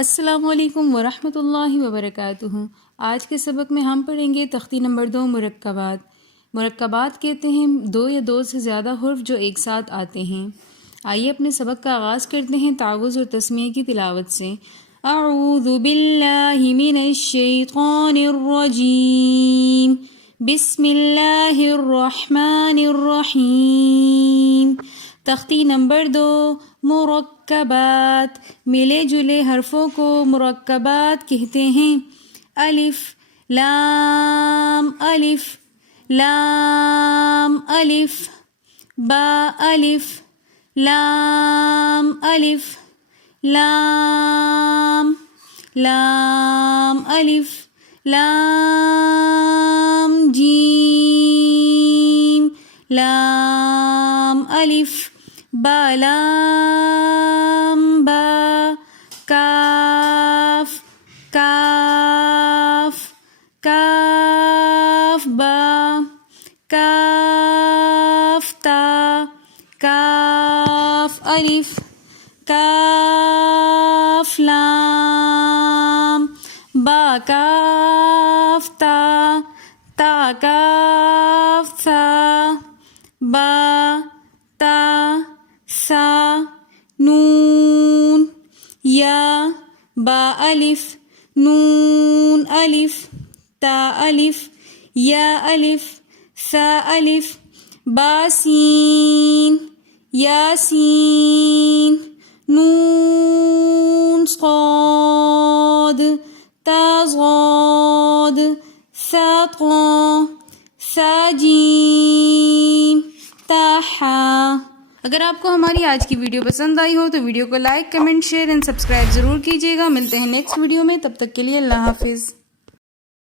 السلام علیکم ورحمۃ اللہ وبرکاتہ۔ آج کے سبق میں ہم پڑھیں گے تختی نمبر 2 مرکبات۔ مرکبات کہتے ہیں دو یا دو سے زیادہ حرف جو ایک ساتھ آتے ہیں۔ آئیے اپنے سبق کا آغاز کرتے ہیں تعوذ اور تسمیہ کی تلاوت سے۔ اعوذ باللہ من الشیطان الرجیم، بسم اللہ الرحمن الرحیم۔ تختی نمبر 2 مرکبات، ملے جلے حرفوں کو مرکبات کہتے ہیں۔ الف لام الف لام الف، با الف لام الف لام لام الف لام جیم لام الف با لام با، کاف کاف کاف با، کاف تا کاف الف، کاف لام، با کاف تا، تا کاف ثا، با تا سا، نون یا، با الف نون الف، تا الف یا الف، سا الف، با سین یاسین، نون صاد، تا صاد، سا طا، سا جیم، تا حا۔ اگر آپ کو ہماری آج کی ویڈیو پسند آئی ہو تو ویڈیو کو like, comment, share and subscribe ضرور کیجیے گا۔ ملتے ہیں نیکسٹ ویڈیو میں، تب تک کے لیے اللہ حافظ۔